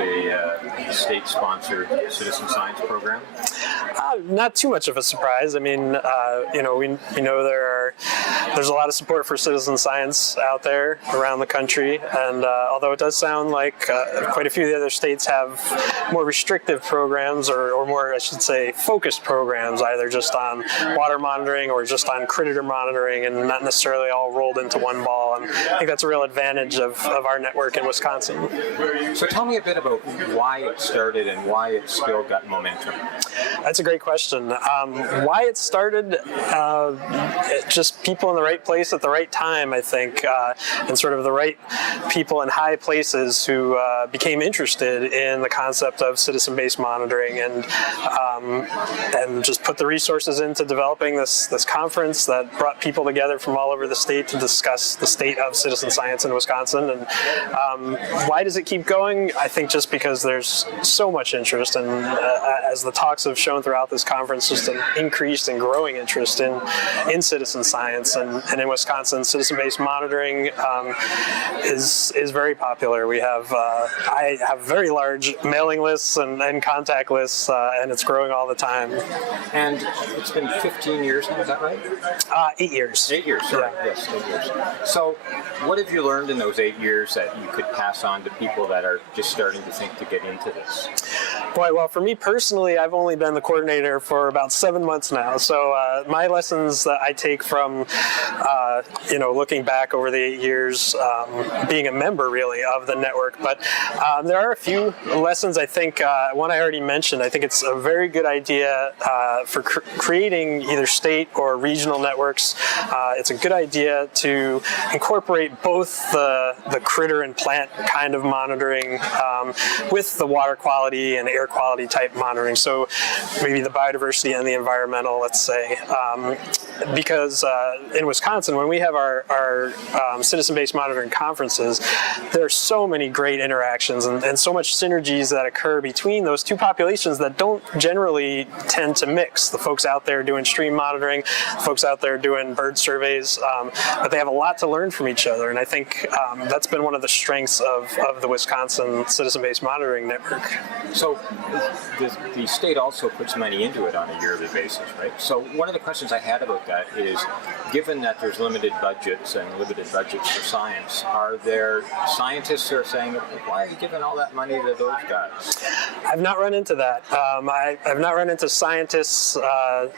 a state-sponsored citizen science program? Not too much of a surprise. I mean, we know there's a lot of support for citizen science out there around the country, and although it does sound like quite a few of the other states have more restrictive programs, or more, I should say, focused programs, either just on water monitoring or just on critter monitoring, and not necessarily all rolled into one ball. And I think that's a real advantage of our network in Wisconsin. So tell me a bit about why it started and why it still got momentum. That's a great question. Why it started, just people in the right place at the right time, I think, and sort of the right people in high places who became interested in the concept of citizen-based monitoring, and just put the resources into developing this conference that brought people together from all over the state to discuss the state of citizen science in Wisconsin. And why does it keep going? I think just because there's so much interest, and as the talks have shown throughout this conference, just an increased and growing interest in citizen science, and in Wisconsin, citizen-based monitoring is very popular. We have I have very large mailing lists and contact lists, and it's growing all the time. And it's been 15 years now, is that right? 8 years. 8 years, sorry. Yeah. Yes, 8 years. So what have you learned in those 8 years that you could pass on to people that are just starting to think to get into this? Boy, well, for me personally, I've only been the coordinator for about 7 months now. So my lessons that I take from, looking back over the 8 years, being a member really of the network. But there are a few lessons, I think. One I already mentioned. I think it's a very good idea for creating either state or regional networks. It's a good idea to incorporate both the critter and plant kind of monitoring with the water quality and air quality type monitoring. So maybe the biodiversity and the environmental, let's say. Because in Wisconsin, when we have our citizen-based monitoring conferences, there are so many great interactions and so much synergies that occur between those two populations that don't generally tend to mix. The folks out there doing stream monitoring, folks out there doing bird surveys, but they have a lot to learn from each other, and I think that's been one of the strengths of the Wisconsin citizen-based monitoring network. So the state also puts money into it on a yearly basis, right? So one of the questions I had about that is, given that there's limited budgets and limited budgets for science, are there scientists who are saying, why are you giving all that money to those guys? I've not run into that. I've not run into scientists that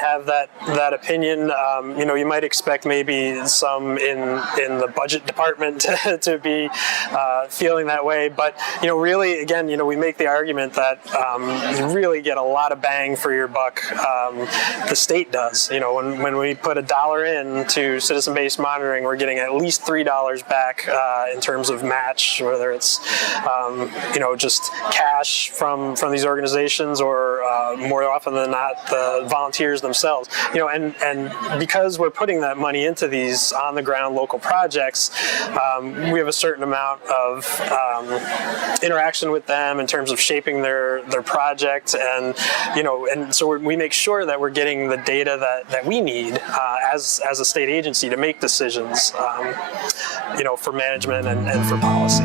have that opinion. You might expect maybe some in the budget department to be feeling that way, but really, again, we make the argument that you really get a lot of bang for your buck. The state does. When we put $1 into citizen-based monitoring, we're getting at least $3 back in terms of match, whether it's just cash from these organizations, or more often than not, the volunteers themselves. And because we're putting that money into these on-the-ground local projects, we have a certain amount of interaction with them in terms of shaping their project, and so we make sure that we're getting the data that we need as a state agency to make decisions, for management and for policy.